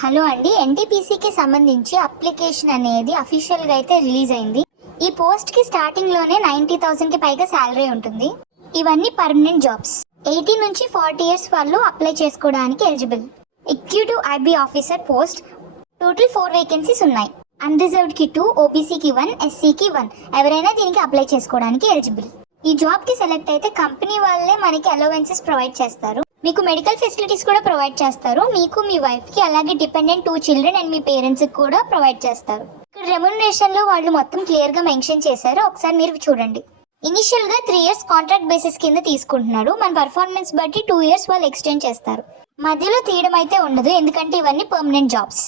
Hello అండి, ఎన్టీపీసీకి సంబంధించి application అనేది అఫీషియల్గా అయితే రిలీజ్ అయింది. ఈ పోస్ట్కి స్టార్టింగ్లోనే 90,000కి పైగా శాలరీ ఉంటుంది. ఇవన్నీ పర్మనెంట్ జాబ్స్. 18 నుంచి 40 ఇయర్స్ వాళ్ళు అప్లై చేసుకోవడానికి eligible. Executive IB officer post total 4 vacancies ఉన్నాయి. అన్రిజర్వ్డ్కి 2, ఓబీసీకి 1, ఎస్సీకి 1 ఎవరైనా దీనికి అప్లై చేసుకోవడానికి ఎలిజిబుల్. ఈ జాబ్కి సెలెక్ట్ అయితే కంపెనీ వాళ్ళే మనకి అలవెన్సెస్ ప్రొవైడ్ చేస్తారు. మీకు మెడికల్ ఫెసిలిటీస్ కూడా ప్రొవైడ్ చేస్తారు. మీకు, మీ వైఫ్కి, అలాగే డిపెండెంట్ 2 చిల్డ్రన్ అండ్ మీ పేరెంట్స్కి కూడా ప్రొవైడ్ చేస్తారు. ఇక్కడ రెమ్యునరేషన్లో వాళ్ళు మొత్తం క్లియర్గా మెన్షన్ చేశారు. ఒకసారి మీరు చూడండి. ఇనిషియల్గా 3 ఇయర్స్ కాంట్రాక్ట్ బేసిస్ కింద తీసుకుంటున్నాడు. మన పర్ఫార్మెన్స్ బట్టి 2 ఇయర్స్ వాళ్ళు ఎక్స్టెండ్ చేస్తారు. మధ్యలో తీయడం అయితే ఉండదు, ఎందుకంటే ఇవన్నీ permanent jobs.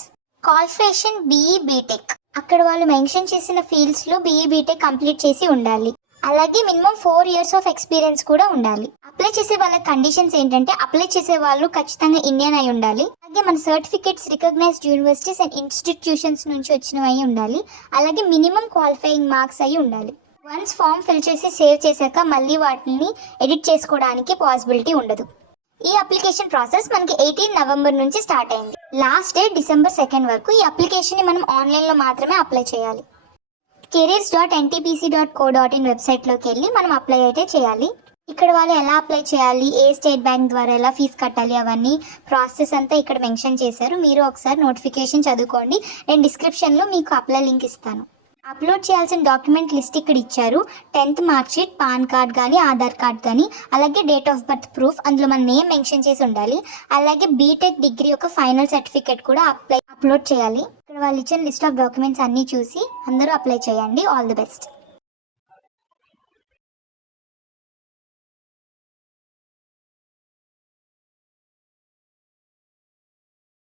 Qualification BE BTech. అక్కడ వాళ్ళు మెన్షన్ చేసిన ఫీల్డ్స్లో BE బీటెక్ కంప్లీట్ చేసి ఉండాలి. అలాగే మినిమం 4 ఇయర్స్ ఆఫ్ ఎక్స్పీరియన్స్ కూడా ఉండాలి. అప్లై చేసే వాళ్ళ కండిషన్స్ ఏంటంటే అప్లై చేసే వాళ్ళు ఖచ్చితంగా ఇండియన్ అయి ఉండాలి. అలాగే మన certificates recognised universities and institutions నుంచి వచ్చినవి అయి ఉండాలి. అలాగే మినిమం క్వాలిఫైయింగ్ మార్క్స్ అయి ఉండాలి. వన్స్ ఫామ్ ఫిల్ చేసి సేవ్ చేశాక మళ్ళీ వాటిని ఎడిట్ చేసుకోవడానికి పాసిబిలిటీ ఉండదు. ఈ అప్లికేషన్ ప్రాసెస్ మనకి 18 నవంబర్ నుంచి స్టార్ట్ అయింది. లాస్ట్ డేట్ December 2 వరకు. ఈ అప్లికేషన్ని మనం ఆన్లైన్లో మాత్రమే అప్లై చేయాలి. careers.ntpc.co.in వెబ్సైట్లోకి వెళ్ళి మనం అప్లై అయితే చేయాలి. ఇక్కడ వాళ్ళు ఎలా అప్లై చేయాలి, ఏ స్టేట్ బ్యాంక్ ద్వారా ఎలా ఫీజు కట్టాలి, అవన్నీ ప్రాసెస్ అంతా ఇక్కడ మెన్షన్ చేశారు. మీరు ఒకసారి నోటిఫికేషన్ చదువుకోండి. నేను డిస్క్రిప్షన్లో మీకు అప్లై లింక్ ఇస్తాను. అప్లోడ్ చేయాల్సిన డాక్యుమెంట్ లిస్ట్ ఇక్కడ ఇచ్చారు. 10th mark sheet, pan card కానీ, ఆధార్ కార్డ్ కానీ, అలాగే డేట్ ఆఫ్ బర్త్ ప్రూఫ్, అందులో మన నేమ్ మెన్షన్ చేసి ఉండాలి. అలాగే బీటెక్ డిగ్రీ యొక్క ఫైనల్ సర్టిఫికేట్ కూడా అప్లోడ్ చేయాలి. ఇక్కడ వాళ్ళు ఇచ్చిన లిస్ట్ ఆఫ్ డాక్యుమెంట్స్ అన్నీ చూసి అందరూ అప్లై చేయండి. All the best.